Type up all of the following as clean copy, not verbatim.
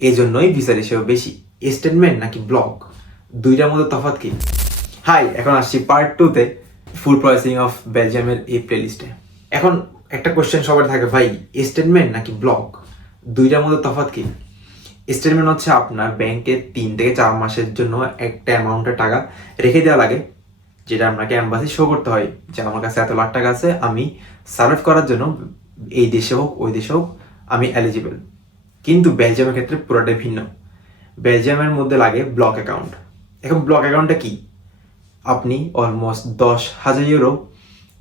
এই জন্যই visa ratio বেশি। স্টেটমেন্ট নাকি ব্লক, দুইটার মধ্যে তফাৎ কি? হাই, এখন আসছি পার্ট 2-তে ফুল প্রসেসিং অফ বেলজিয়ামের এই প্লেলিস্টে। এখন একটা কোশ্চেন সবার থাকে, ভাই স্টেটমেন্ট নাকি ব্লক, দুইটার মধ্যে তফাৎ কি? স্টেটমেন্ট হচ্ছে আপনার ব্যাংকে 3 থেকে 4 মাসের জন্য একটা অ্যামাউন্টের টাকা রেখে দেওয়া লাগে, যেটা আপনাকে অ্যাম্বাসি শো করতে হয় যে আমার কাছে এত লাখ টাকা আছে, আমি সার্ভ করার জন্য এই দেশে হোক ওই দেশে হোক আমি এলিজিবল। কিন্তু বেলজিয়ামের ক্ষেত্রে পুরোটাই ভিন্ন। বেলজিয়ামের মধ্যে লাগে ব্লক অ্যাকাউন্ট। এখন ব্লক অ্যাকাউন্টটা কি? আপনি অলমোস্ট 10,000 ইউরো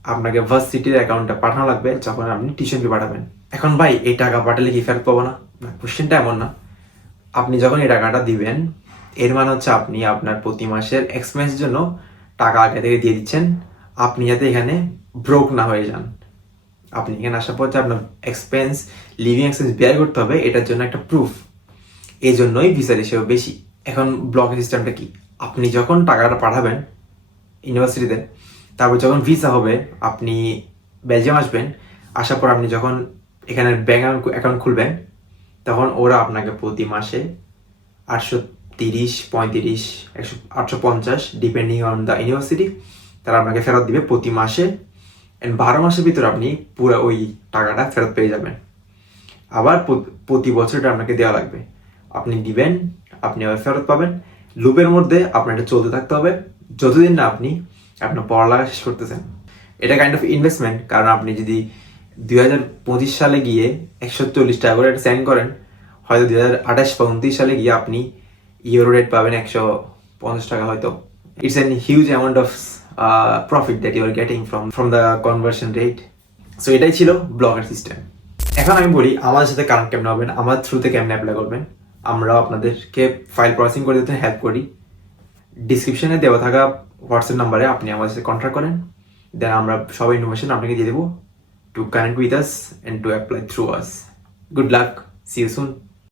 আপনাকে ভার্সিটির অ্যাকাউন্টে পাঠানো লাগবে যখন আপনি টিউশন ফি পাঠাবেন। এখন ভাই এই টাকা পাঠালে কি ফেরত পাবো না? কোশ্চেনটা এমন না। আপনি যখন এই টাকাটা দিবেন, এর মানে হচ্ছে আপনি আপনার প্রতি মাসের এক্সপেন্সের জন্য টাকা আগে থেকে দিয়ে দিচ্ছেন, আপনি যাতে এখানে ব্রোক না হয়ে যান। আপনি এখানে আসার পর যে আপনার এক্সপেন্স, লিভিং এক্সপেন্স ব্যয় করতে হবে, এটার জন্য একটা প্রুফ। এই জন্যই ভিসা রেশিও বেশি। এখন ব্লক সিস্টেমটা কি? আপনি যখন টাকাটা পাঠাবেন ইউনিভার্সিটিতে, তারপর যখন ভিসা হবে আপনি বেলজিয়াম আসবেন, আসার পর আপনি যখন এখানে ব্যাঙ্ক অ্যাকাউন্ট খুলবেন, তখন ওরা আপনাকে প্রতি মাসে 830, 35, 850 ডিপেন্ডিং অন দ্য ইউনিভার্সিটি, তারা আপনাকে ফেরত দিবে প্রতি মাসে। 12 মাসের ভিতরে আপনি পুরো ওই টাকাটা ফেরত পেয়ে যাবেন। আবার প্রতি বছর এটা আপনাকে দেওয়া লাগবে, আপনি দিবেন, আপনি আবার ফেরত পাবেন। লুপের মধ্যে আপনার এটা চলতে থাকতে হবে যতদিন না আপনি আপনার পড়ালেখা শেষ করতেছেন। এটা কাইন্ড অফ ইনভেস্টমেন্ট, কারণ আপনি যদি 2025 সালে গিয়ে 140 টাকা করে এটা সাইন করেন, হয়তো 2028 বা 29 সালে গিয়ে আপনি ইউরো রেট পাবেন 150 টাকা হয়তো। It's an huge amount of profit that you are getting from the conversion rate. So এটাই ছিল ব্লকের সিস্টেম। এখন আমি বলি আমাদের সাথে কানেক্ট কেমন হবেন, আমার থ্রুতে কেমন অ্যাপ্লাই করবেন। আমরা আপনাদেরকে ফাইল প্রসেসিং করে দিতে হেল্প করি। ডিসক্রিপশনে দেওয়া থাকা হোয়াটসঅ্যাপ নাম্বারে আপনি আমাদের সাথে কন্ট্যাক্ট করেন, দেন আমরা সব ইনফরমেশন আপনাকে দিয়ে দেবো to connect with us and to apply through us. Good luck, see you soon.